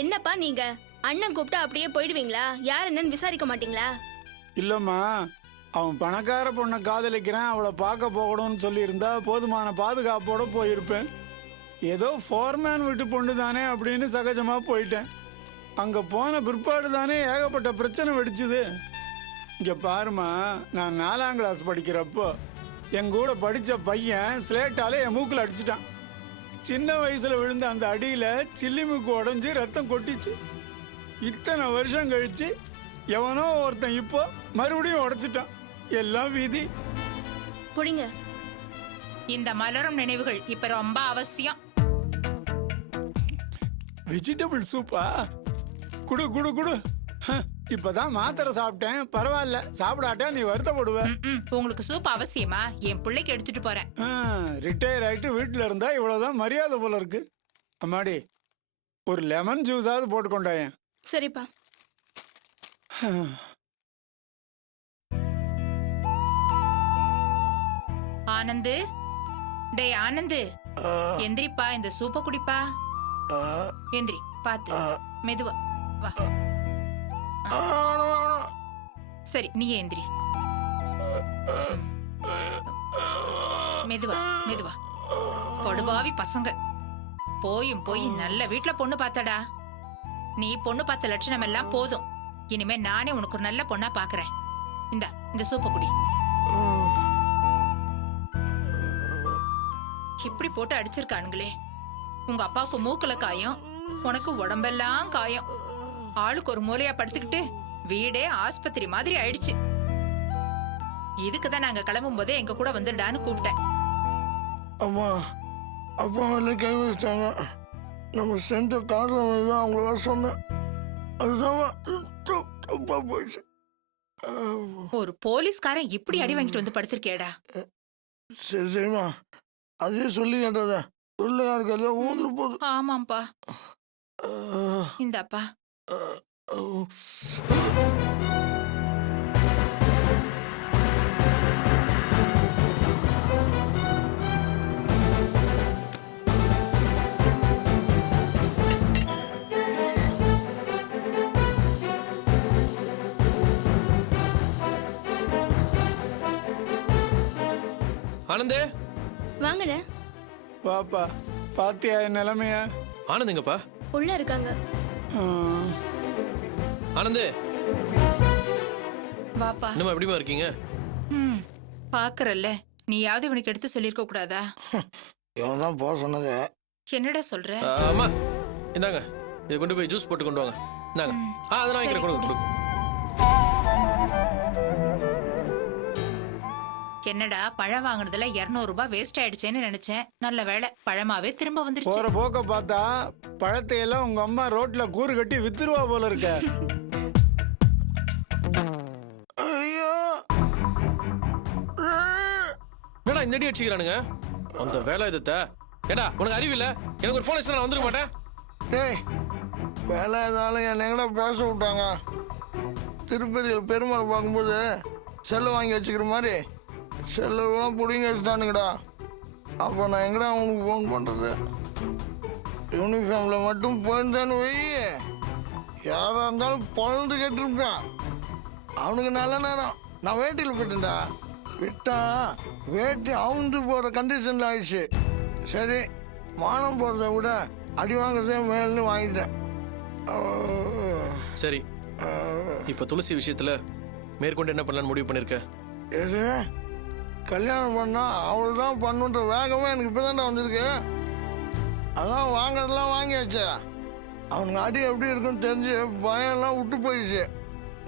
என்னப்பா நீங்க அண்ணன் கூப்பிட்டா அப்படியே போயிடுவீங்களா? யார் என்னன்னு விசாரிக்க மாட்டீங்களா? இல்லம்மா, அவன் பணக்கார பொண்ணை காதலிக்கிறான், அவளை பார்க்க போகணும்னு சொல்லியிருந்தா போதுமான பாதுகாப்போட போயிருப்பேன். ஏதோ ஃபோர்மேன் வீட்டு பொண்ணு தானே அப்படின்னு சகஜமாக போயிட்டேன். அங்கே போன பிற்பாடு தானே ஏகப்பட்ட பிரச்சனை வெடிச்சுது. இங்கே பாருமா, நான் 4ஆம் கிளாஸ் படிக்கிறப்போ எங்கூட படித்த பையன் ஸ்லேட்டால் என் மூக்கில் அடிச்சிட்டான். சின்ன வயசில் விழுந்த அந்த அடியில் சில்லிமுக்கு உடஞ்சி ரத்தம் கொட்டிச்சு. இத்தனை வருஷம் கழிச்சு எவனோ ஒருத்தன் இப்போ மறுபடியும் உடைச்சிட்டான். எல்லாம் விதி. புடிங்க. இந்த மலரும் நினைவுகள் இப்ப ரொம்ப அவசியம். வெஜிடபிள் சூப்பா? குடு குடு குடு. இப்பதான் மாத்திரை சாப்பிட்டேன், பரவாயில்ல. சாப்பிடாட்டா நீ வருத்தப்படுவ. உங்களுக்கு சூப் அவசியமா? என் பிள்ளைக்கு எடுத்துட்டு போறேன். ரிட்டையர் ஆயிட்டு வீட்டுல இருந்தா இவ்வளவுதான் மரியாதை போல இருக்கு. அம்மாடி, ஒரு லெமன் ஜூஸாவது போட்டு கொண்டாயேன். சரிப்பா. ஆனந்து, டேய் ஆனந்து, எந்திரிப்பா, இந்த சூப்ப குடிப்பா. எந்திரி, பாத்து மெதுவா வா. சரி, நீ எந்திரி. மெதுவா மெதுவா. கொடுபாவி பசங்க. போயும் போய் நல்ல வீட்டுல பொண்ணு பார்த்தடா. நீ பொண்ணு பார்த்த லட்சணம் எல்லாம் போதும். இனிமே நானே உனக்கு ஒரு நல்ல பொண்ணா பாக்குறேன். இந்த சூப்ப குடி. இப்படி போட்டு அடிச்சிருக்கானுங்களே. உங்க அப்பாவுக்கு மூக்குல காயம், உனக்கு உடம்பெல்லாம் காயம். ஆளுக்கு ஒரு மூலையா படுத்துக்கிட்டு வீடே ஆஸ்பத்திரி மாதிரி ஆயிடுச்சு. இதுக்குதான் நாங்க கிளம்பும் போதே எங்க கூட வந்துடான்னு கூப்பிட்டேன். அம்மா, அப்பா வந்து கை வச்சிட்டாங்க. நம்ம சென்ற காரணம் தான் அவங்கள சொன்னேன். அதுதான் போயிடுச்சு. ஒரு போலீஸ்காரன் இப்படி அடி வாங்கிட்டு வந்து படுத்திருக்கேடா. சரி சரிம்மா, அதே சொல்லி கேட்டதா சொல்ல இருக்கிறத ஊந்துரு போகுது. ஆமாப்பா. இந்தாப்பா. ஆனந்தே, வாங்கண்ணே. பாப்பா, பாத்தியா என் நிலைமைய? ஆனந்துங்கப்பா உள்ள இருக்காங்க. ஆனந்தே, வாப்பா. என்னம்மா எப்படிமா இருக்கீங்க? பாக்குறல்ல, நீயாவது இவனுக்கு எடுத்து சொல்லிருக்க கூடாதா? இவன் தான் போக சொன்னது. என்னடா சொல்ற? அம்மா இந்தாங்க, இதை கொண்டு போய் ஜூஸ் போட்டு கொண்டு வாங்க. இந்தாங்க. அதெல்லாம் வாங்கிக்கிறேன், கொடுங்க. என்னடா, பழம் வாங்குனதுல 200 ரூபாய் வேஸ்ட் ஆயிடுச்சேன்னு நினைச்சேன். நல்ல வேளை, பழமாவே திரும்ப வந்துருச்சு. போற போக்க பார்த்தா பழத்தை எல்லாம் உங்க அம்மா ரோட்ல கூறு கட்டி வித்துருவா போல இருக்க. ஐயோ, என்னடா இந்த அடி அடிச்சுக்கிறானுங்க? அந்த வேலை இதுத்த ஏடா, உனக்கு அறிவில்ல? எனக்கு ஒரு போன் அடிச்சு நான் வந்துருக்க மாட்டேன். டேய், வேலை ஏதாலும் என்ன எங்கடா பேச விட்டாங்க. திருப்பதியில் பெருமாள் பார்க்கும்போது செல்லை வாங்கி வச்சுக்கிற மாதிரி செல்லெல்லாம் பிடிங்க வச்சுட்டானுங்கடா. அப்போ நான் எங்கடா அவனுக்கு ஃபோன் பண்ணுறது? யூனிஃபார்மில் மட்டும் போயிருந்தான்னு வை, யாராக இருந்தாலும் பழந்து கேட்டிருப்பேன். அவனுக்கு நல்ல நேரம் நான் வேட்டியில் போயிட்டேன்டா. விட்டா வேட்டி அவுந்து போகிற கண்டிஷனில் ஆயிடுச்சு. சரி, மானம் போகிறத விட அடி வாங்குறதே மேல்னு வாங்கிட்டேன். சரி, இப்போ துளசி விஷயத்துல மேற்கொண்டு என்ன பண்ணலான்னு முடிவு பண்ணிருக்க? எது? கல்யாணம் பண்ணா அவள் தான் பண்ணுன்ற வேகமே எனக்கு இப்போ தான்டா வந்திருக்கு. அதான் வாங்குறதெல்லாம் வாங்கியாச்சு. அவனுக்கு அடி எப்படி இருக்குன்னு தெரிஞ்சு பயம்லாம் விட்டு போயிடுச்சு.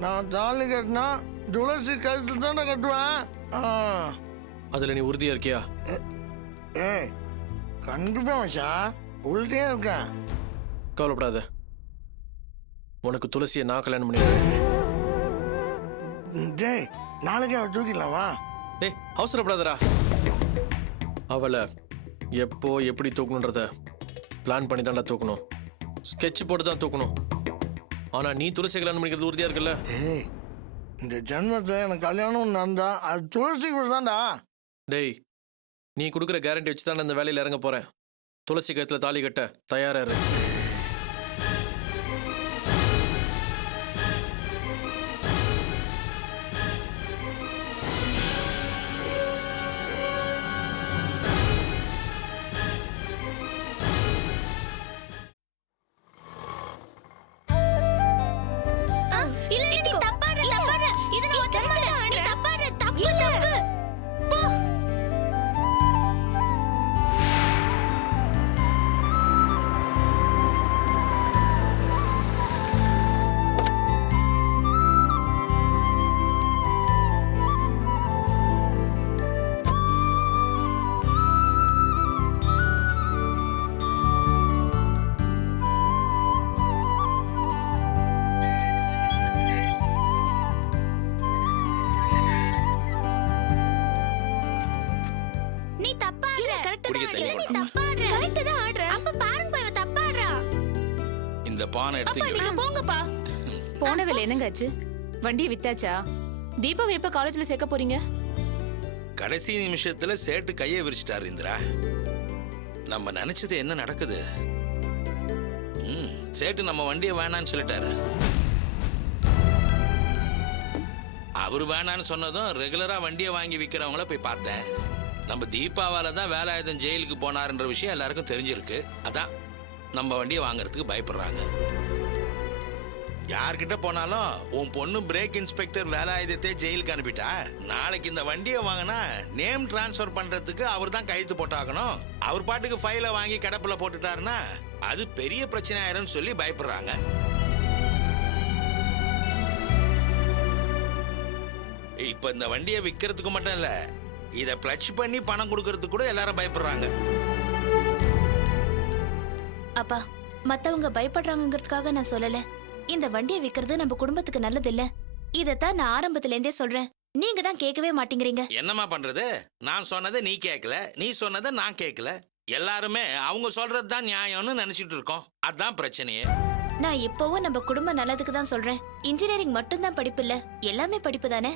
நான் தாலி கட்டினா துளசி கழுத்து தானே கட்டுவேன். அதுல நீ உறுதியா இருக்கியா? ஏய், கண்டிப்பா மச்சா, உள்ட்டே இருக்கேன். கவலைப்படாத, உனக்கு துளசியை நான் கல்யாணம் பண்ணிடுறேன். டேய், நாளைக்கு அவள் தூக்கிடலாமா? டேய், அவசரப்படாதடா. அவளை எப்போ எப்படி தூக்கணுன்றத பிளான் பண்ணி தான்டா தூக்கணும். ஸ்கெட்ச் போட்டு தான் தூக்கணும். ஆனா நீ துளசி கல்யாணம் பண்ணிக்கிறது உறுதியா இருக்குல்ல? ஏய், இந்த ஜென்மத்தை எனக்கு கல்யாணம் நடந்தா அது துளசி கூட தான்டா. டேய், நீ கொடுக்குற கேரண்டி வச்சு தான் இந்த வேலையில் இறங்க போறேன். துளசி கழுத்துல தாலி கட்ட தயாரா இரு. வண்டியை தள்ளி கொண்டாங்க. கரெக்ட் தான் ஆடுறேன். அப்ப பாருங்க இவ தப்பா ஆடுறா. இந்த பானை எடுத்து இங்க நீங்க வை. போங்கப்பா. போன வேலை என்னங்க ஆச்சு? வண்டியை வித்தாச்சா? தீபாவை எப்ப காலேஜ்ல சேர்க்க போறீங்க? கடைசி நிமிஷத்துல சேட்டு கையை விரிச்சிட்டாரு இந்திரா. நம்ம நினைச்சது என்ன நடக்குது? சேட்டு நம்ம வண்டியை வேணான்னு சொல்லிட்டாரு. அவரு வேணான்னு சொன்னதும் ரெகுலரா வண்டியை வாங்கி விற்கிறவங்கள போய் பார்த்தேன். நம்ம தீபாவால தான் வேலாயுதம் ஜெயிலுக்கு போனாருன்ற விஷயம் எல்லாருக்கும் தெரிஞ்சிருக்கு. அதான் நம்ம வண்டியை வாங்குறதுக்கு பயப்படுறாங்க. யார்கிட்ட போனாலும் உன் பொண்ணு பிரேக் இன்ஸ்பெக்டர் வேலாயுதத்தை ஜெயிலுக்கு அனுப்பிட்டா, நாளைக்கு இந்த வண்டியை வாங்கினா நேம் டிரான்ஸ்ஃபர் பண்றதுக்கு அவர் தான் கையெழுத்து போட்டாகணும். அவர் பாட்டுக்கு ஃபைலை வாங்கி கிடப்புல போட்டுட்டாருன்னா அது பெரிய பிரச்சனை ஆயிடும்னு சொல்லி பயப்படுறாங்க. இப்ப இந்த வண்டியை விற்கிறதுக்கு மட்டும் இல்ல, இதை பிளட்ச் பண்ணி பணம் கொடுக்கறதுக்கு கூட எல்லாரும் பயப்படுறாங்க. அப்பா, மத்தவங்க பயப்படுறாங்கங்கிறதுக்காக நான் சொல்லல. இந்த வண்டியை விக்கிறது நம்ம குடும்பத்துக்கு நல்லது இல்ல. இதத்தான் நான் ஆரம்பத்துல இருந்தே சொல்றேன். நீங்க தான் கேட்கவே மாட்டேங்கிறீங்க. என்னம்மா பண்றது? நான் சொன்னதை நீ கேட்கல, நீ சொன்னதை நான் கேட்கல. எல்லாருமே அவங்க சொல்றது தான் நியாயம்னு நினைச்சிட்டு இருக்கோம். அதான் பிரச்சனையே. நான் இப்பவும் நம்ம குடும்ப நல்லதுக்கு தான் சொல்றேன். இன்ஜினியரிங் மட்டும்தான் படிப்பு இல்ல, எல்லாமே படிப்பு தானே.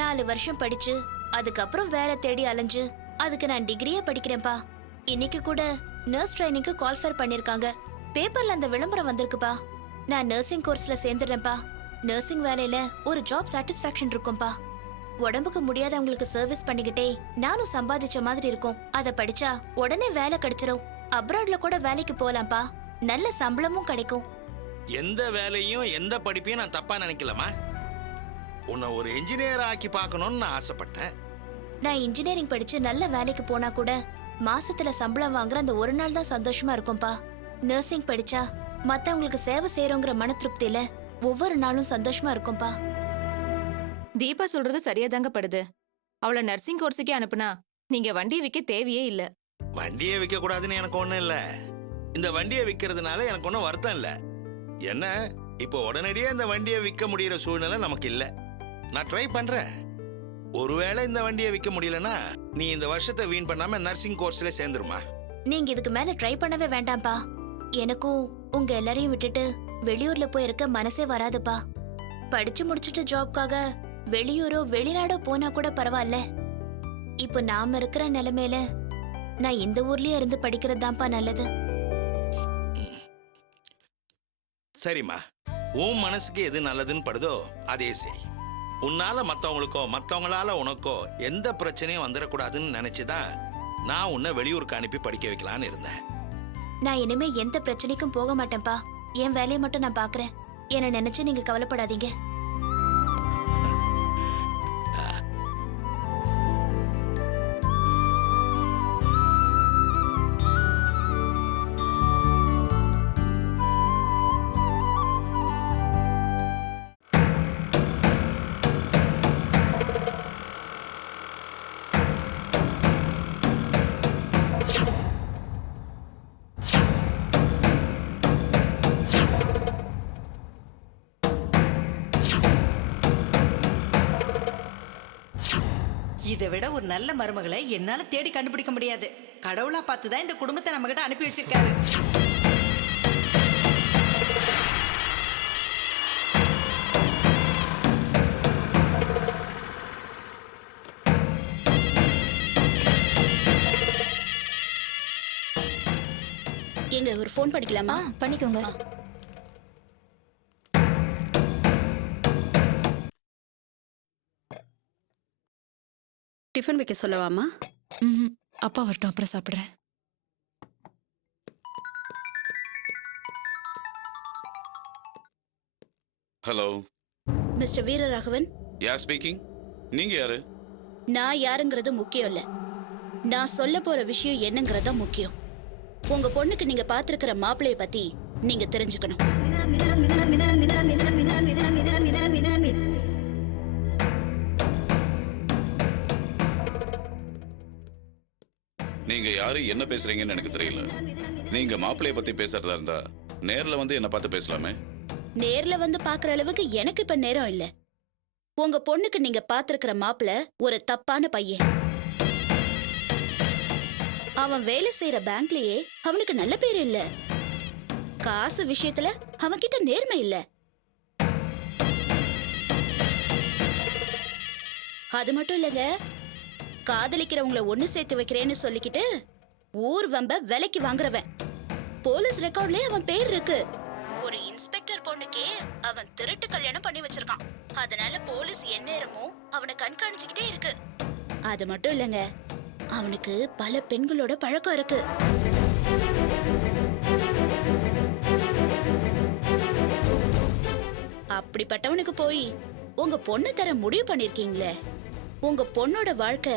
4 வருஷம் படிச்சு அதுக்கப்புறம் வேலை தேடி அலைஞ்சு அதுக்கு நான் டிகிரியே படிக்கிறேன்ப்பா. இன்னைக்கு கூட நர்ஸ் ட்ரைனிங்க்கு கால்ஃபர் பண்ணிருக்காங்க. பேப்பர்ல அந்த விளம்பரம் வந்திருக்குப்பா. நான் நர்சிங் கோர்ஸ்ல சேர்ந்துடுறேன்ப்பா. நர்சிங் வேலையில ஒரு ஜாப் சாட்டிஸ்பாக்சன் இருக்கும்பா. உடம்புக்கு முடியாதவங்களுக்கு சர்வீஸ் பண்ணிக்கிட்டே நானும் சம்பாதிச்ச மாதிரி இருக்கும். அத படிச்சா உடனே வேலை கிடைச்சிரும். அப்ராட்ல கூட வேலைக்கு போலாம்ப்பா. நல்ல சம்பளமும் கிடைக்கும். எந்த வேலையும் எந்த படிப்பையும் நான் தப்பா நினைக்கலமா. உன்னை ஒரு என்ஜினியர் ஆக்கி பார்க்கணும்னு நான் ஆசைப்பட்டேன். நான் இன்ஜினியரிங் படிச்சு நல்ல வேலைக்கு போனா கூட மாசத்துல சம்பளம் வாங்குற அந்த ஒரு நாள் தான் சந்தோஷமா இருக்கும்பா. நர்சிங் படிச்சா மத்தவங்களுக்கு சேவை செய்யறோங்கிற மன திருப்தியில ஒவ்வொரு நாளும் சந்தோஷமா இருக்கும்பா. தீபா சொல்றது சரியாதாங்க படுது. அவளை நர்சிங் கோர்ஸுக்கே அனுப்புனா நீங்க வண்டியை விற்க தேவையே இல்ல. வண்டியை விற்க கூடாதுன்னு எனக்கு ஒண்ணும் இல்ல. இந்த வண்டியை விற்கிறதுனால எனக்கு ஒன்றும் வருத்தம் இல்ல. என்ன இப்போ உடனடியே இந்த வண்டியை விற்க முடியற சூழ்நிலை நமக்கு இல்ல. நான் ட்ரை பண்றேன். ஒருவேளை இந்த வண்டியை விற்க முடியலன்னா நீ இந்த வருஷத்தை வீண் பண்ணாம நர்சிங் கோர்ஸ்ல சேர்ந்துருமா. நீங்க இதுக்கு மேல ட்ரை பண்ணவே வேண்டாம்ப்பா. எனக்கும் உங்க எல்லாரையும் விட்டுட்டு வெளியூர்ல போய் இருக்க மனசே வராதுப்பா. படிச்சு முடிச்சிட்டு ஜாப்காக வெளியூரோ வெளிநாடோ போனா கூட பரவாயில்ல. இப்போ நாம இருக்கிற நிலைமையில நான் இந்த ஊர்லயே இருந்து படிக்கிறது தான்ப்பா நல்லது. சரிம்மா, உன் மனசுக்கு எது நல்லதுன்னு படுதோ அதே செய். உன்னால மத்தவங்களுக்கோ மத்தவங்களால உனக்கோ எந்த பிரச்சனையும் வந்துடக்கூடாதுன்னு நினைச்சுதான் நான் உன்னை வெளியூருக்கு அனுப்பி படிக்க வைக்கலான்னு இருந்தேன். நான் இனிமே எந்த பிரச்சனைக்கும் போக மாட்டேன்ப்பா. என் வேலையை மட்டும் நான் பாக்குறேன். என்ன நினைச்சு நீங்க கவலைப்படாதீங்க. இதை விட ஒரு நல்ல மருமகளை என்னால தேடி கண்டுபிடிக்க முடியாது. கடவுளா பார்த்துதான் இந்த குடும்பத்தை நம்ம கிட்ட அனுப்பி வச்சிருக்காரு. எங்க ஒரு ஃபோன் பண்ணிக்கலாமா? பண்ணிக்கோங்க. டிஃபன் வைக்க சொல்லவாமா? அப்பா வரட்டும், அப்புறம் சாப்பிடுறேன். Hello mister Veeraraghavan. யார் ஸ்பீக்கிங்? நீங்க யாரு? நான் யாருங்கிறது முக்கியம் இல்ல, நான் சொல்ல போற விஷயம் என்னங்கிறது தான் முக்கியம். உங்க பொண்ணுக்கு நீங்க பாத்துருக்கிற மாப்பிள்ளைய பத்தி நீங்க தெரிஞ்சுக்கணும். நீங்க யாரு, என்ன பேசுறீங்கன்னு எனக்கு தெரியல. நீங்க மாப்பிள்ளைய பத்தி பேசுறதா இருந்தா நேர்ல வந்து என்ன பார்த்து பேசலாமே. நேர்ல வந்து பாக்குற அளவுக்கு எனக்கு இப்ப நேரம் இல்ல. உங்க பொண்ணுக்கு நீங்க பாத்துருக்கிற மாப்பிள்ளை ஒரு தப்பான பையன். அவன் வேலை செய்யற பேங்க்லயே அவனுக்கு நல்ல பேர் இல்ல. காசு விஷயத்துல அவன்கிட்ட நேர்மை இல்ல. அது மட்டும் இல்லங்க, காதலிக்கிறவங்கள ஒண்ணு சேர்த்து வைக்கிறேன்னு சொல்லிக்கிட்டு ஊர் வம்ப விலைக்கு வாங்குறவன். போலீஸ் ரெக்கார்ட்லயே அவன் பேர் இருக்கு. ஒரு இன்ஸ்பெக்டர் பொண்ணுக்கே அவன் திருட்டு கல்யாணம் பண்ணி வச்சிருக்கான். அதனால போலீஸ் எந்நேரமும் அவனை கண்காணிச்சுக்கிட்டே இருக்கு. அது மட்டும் இல்லங்க, அவனுக்கு பல பெண்களோட பழக்கம் இருக்கு. அப்படிப்பட்டவனுக்கு போய் உங்க பொண்ணு தர முடிவு பண்ணிருக்கீங்களே, உங்க பொண்ணோட வாழ்க்கை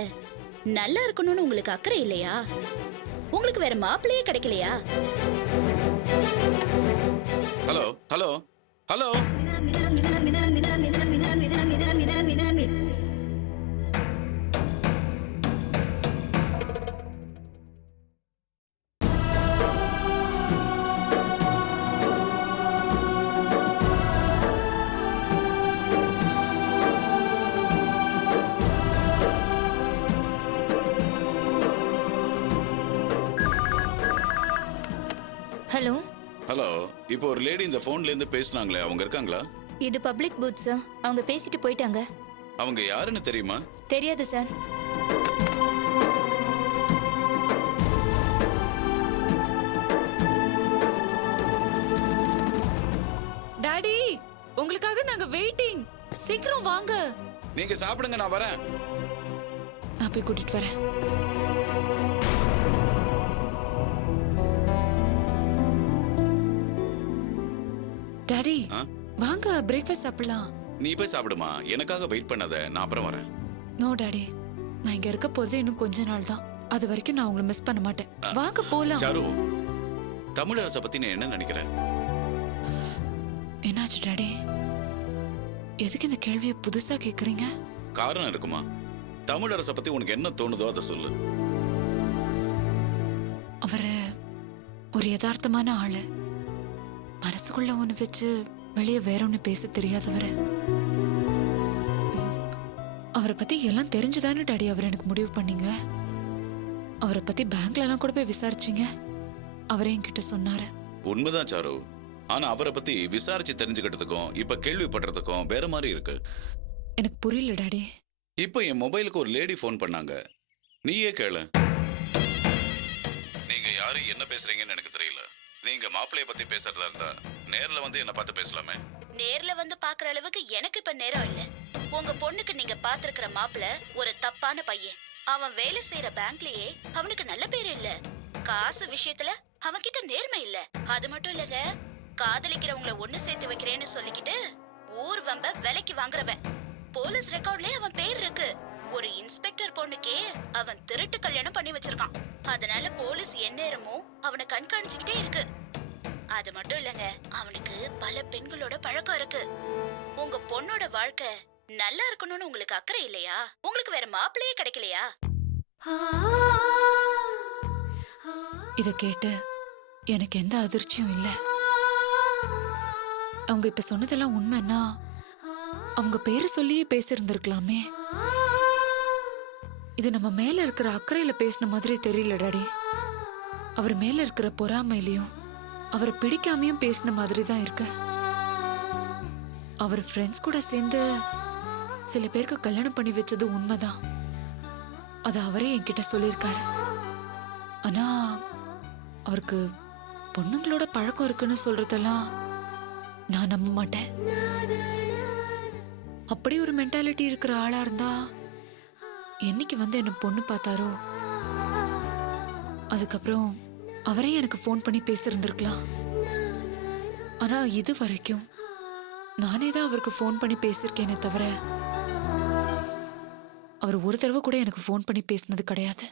நல்லா இருக்கணும்னு உங்களுக்கு அக்கறை இல்லையா? உங்களுக்கு வேற மாப்பிள்ளையே கிடைக்கலையா? Hello hello hello hello hello இப்போ ஒரு லேடி இந்த போன்ல இருந்து பேசுனாங்களே, அவங்க இருக்காங்களா? இது பப்ளிக் பூத் சார். அவங்க பேசிட்டு போயிட்டாங்க. அவங்க யாருன்னு தெரியுமா? தெரியாது சார். டாடி, உங்களுக்காக நாங்க வெயிட்டிங். சீக்கிரம் வாங்க. நீங்க சாப்பிடுங்க, நான் வரேன். நான் போய் கூட்டிட்டு வரேன். டாடி, வாங்க பிரேக்ஃபாஸ்ட் சாப்பிடலாம். நீ போய் சாப்பிடுமா, எனக்காக வெயிட் பண்ணாத, நான் அப்புறம் வரேன். நோ டாடி, நான் இங்க இருக்க போறது இன்னும் கொஞ்ச நாள் தான். அது வரைக்கும் நான் உங்களை மிஸ் பண்ண மாட்டேன். வாங்க போலாம். சாரு, தமிழரசை பத்தி நீ என்ன நினைக்கிற? என்னாச்சு டாடி? எதுக்கு இந்த கேள்வியை புதுசா கேக்குறீங்க? காரணம் இருக்குமா? தமிழரசை பத்தி உனக்கு என்ன தோணுதோ அதை சொல்லு. அவரு ஒரு யதார்த்தமான ஆளு. மனசுக்குள்ள ஒண்ணு வச்சு வெளியே வேற ஒண்ணு பேச தெரியாதவரு. அவரை பத்தி எல்லாம் தெரிஞ்சுதானே டாடி அவர் எனக்கு முடிவு பண்ணீங்க? அவரை பத்தி பேங்க்ல எல்லாம் கூட போய் விசாரிச்சீங்க. அவரே என்கிட்ட சொன்னாரு. உண்மைதான் சாரு, ஆனா அவரை பத்தி விசாரிச்சு தெரிஞ்சுக்கிட்டதுக்கும் இப்ப கேள்விப்படுறதுக்கும் வேற மாதிரி இருக்கு. எனக்கு புரியல டாடி. இப்ப என் மொபைலுக்கு ஒரு லேடி போன் பண்ணாங்க. நீயே கேளு. நீங்க யாரு, என்ன பேசுறீங்கன்னு எனக்கு தெரியல. நீங்க மாப்பிள்ளைய பத்தி பேசுறதா இருந்தா நேர்ல வந்து என்ன பார்த்து பேசலாமே. நேர்ல வந்து பாக்குற அளவுக்கு எனக்கு இப்ப நேரம் இல்ல. உங்க பொண்ணுக்கு நீங்க பாத்துருக்கிற மாப்பிள்ள ஒரு தப்பான பையன். அவன் வேலை செய்யற பேங்க்லயே அவனுக்கு நல்ல பேர் இல்ல. காசு விஷயத்துல அவன்கிட்ட நேர்மை இல்ல. அது மட்டும் இல்லங்க, காதலிக்கிறவங்கள ஒண்ணு சேர்த்து வைக்கிறேன்னு சொல்லிக்கிட்டு ஊர் வம்ப விலைக்கு வாங்குறவன். போலீஸ் ரெக்கார்ட்லயே அவன் பேர் இருக்கு. ஒரு இன்ஸ்பெக்டர் பொண்ணுக்கே அவன் திருட்டு கல்யாணம் பண்ணி வச்சிருக்கான். அதனால போலீஸ் எந்நேரமும் அவனை கண்காணிச்சுக்கிட்டே இருக்கு. அது மட்டும் இல்லங்க, அவனுக்கு பல பெண்களோட பழக்கம் இருக்கு. உங்க பொண்ணோட வாழ்க்கை நல்லா இருக்கணும்னு உங்களுக்கு அக்கறை இல்லையா? உங்களுக்கு வேற மாப்பிள்ளையே கிடைக்கலையா? இத கேட்டு எனக்கு எந்த அதிர்ச்சியும் இல்ல. அவங்க இப்ப சொன்னதெல்லாம் உண்மைன்னா அவங்க பேரு சொல்லியே பேசியிருந்திருக்கலாமே. இது நம்ம மேல இருக்கிற அக்கறையில பேசின மாதிரி தெரியல டாடி. அவர் மேல இருக்கிற பொறாமையிலையும் அவரை பிடிக்காமையும் பேசின மாதிரி தான் இருக்கு. அவர் ஃப்ரெண்ட்ஸ் கூட சேர்ந்து சில பேருக்கு கல்யாணம் பண்ணி வச்சது உண்மைதான். அது அவரே என்கிட்ட சொல்லியிருக்காரு. ஆனா அவருக்கு பொண்ணுங்களோட பழக்கம் இருக்குன்னு சொல்றதெல்லாம் நான் நம்ப மாட்டேன். அப்படி ஒரு மென்டாலிட்டி இருக்கிற ஆளா இருந்தா என்னைக்கு வந்து என்ன பொண்ணு பார்த்தாரோ அதுக்கப்புறம் அவரே எனக்கு ஃபோன் பண்ணி பேசியிருந்திருக்கலாம். ஆனா இது வரைக்கும் நானே தான் அவருக்கு ஃபோன் பண்ணி பேசியிருக்கேனே தவிர அவர் ஒரு தடவை கூட எனக்கு ஃபோன் பண்ணி பேசினது கிடையாது.